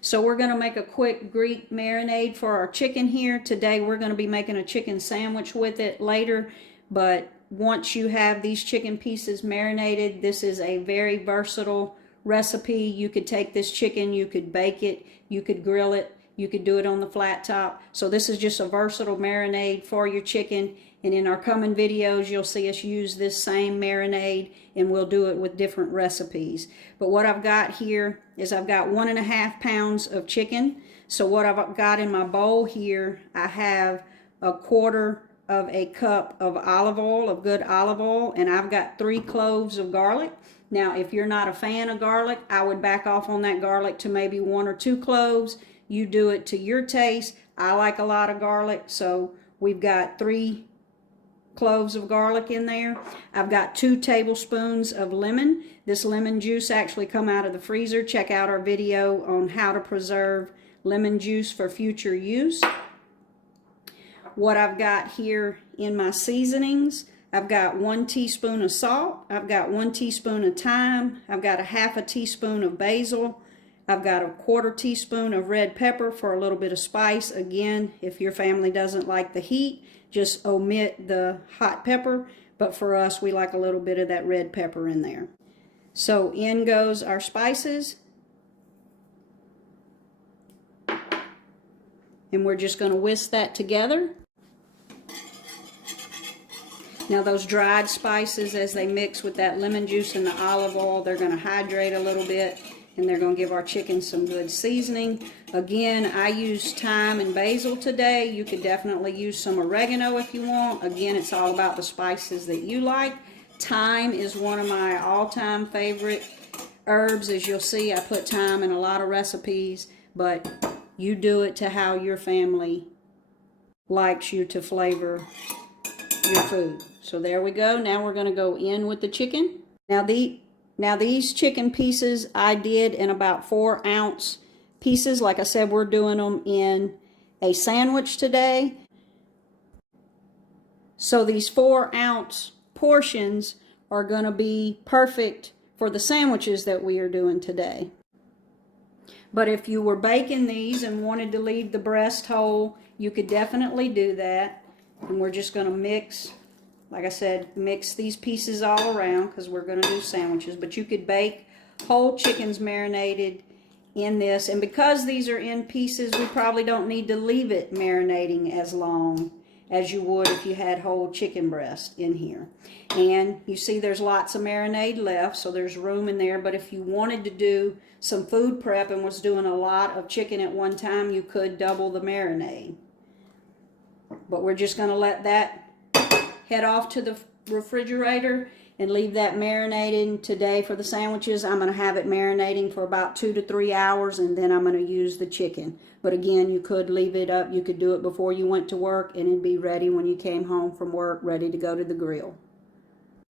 So we're going to make a quick Greek marinade for our chicken here. Today we're going to be making a chicken sandwich with it later, but once you have these chicken pieces marinated, this is a very versatile recipe. You could take this chicken, you could bake it, you could grill it, you could do it on the flat top. So this is just a versatile marinade for your chicken. And in our coming videos, you'll see us use this same marinade, and we'll do it with different recipes. But what I've got here is I've got 1.5 pounds of chicken. So what I've got in my bowl here, I have 1/4 of a cup of olive oil, of good olive oil, and I've got 3 cloves of garlic. Now, if you're not a fan of garlic, I would back off on that garlic to maybe 1 or 2 cloves. You do it to your taste. I like a lot of garlic, so we've got 3 cloves of garlic in there. I've got 2 tablespoons of lemon. This lemon juice actually come out of the freezer. Check out our video on how to preserve lemon juice for future use. What I've got here in my seasonings, I've got 1 teaspoon of salt, I've got 1 teaspoon of thyme, I've got 1/2 teaspoon of basil, I've got 1/4 teaspoon of red pepper for a little bit of spice. Again, if your family doesn't like the heat, just omit the hot pepper, but for us, we like a little bit of that red pepper in there. So in goes our spices. And we're just going to whisk that together. Now those dried spices, as they mix with that lemon juice and the olive oil, they're going to hydrate a little bit, and they're going to give our chicken some good seasoning. Again, I use thyme and basil today. You could definitely use some oregano if you want. Again, it's all about the spices that you like. Thyme is one of my all-time favorite herbs. As you'll see, I put thyme in a lot of recipes, but you do it to how your family likes you to flavor your food. So there we go. Now we're going to go in with the chicken. Now these chicken pieces I did in about 4-ounce pieces. Like I said, we're doing them in a sandwich today. So these 4-ounce portions are going to be perfect for the sandwiches that we are doing today. But if you were baking these and wanted to leave the breast whole, you could definitely do that. And we're just going to mix, like I said, mix these pieces all around because we're going to do sandwiches. But you could bake whole chickens marinated in this. And because these are in pieces, we probably don't need to leave it marinating as long as you would if you had whole chicken breast in here. And you see there's lots of marinade left, so there's room in there. But if you wanted to do some food prep and was doing a lot of chicken at one time, you could double the marinade. But we're just going to let that head off to the refrigerator and leave that marinating today for the sandwiches. I'm going to have it marinating for about 2 to 3 hours, and then I'm going to use the chicken. But again, you could leave it up. You could do it before you went to work, and it'd be ready when you came home from work, ready to go to the grill.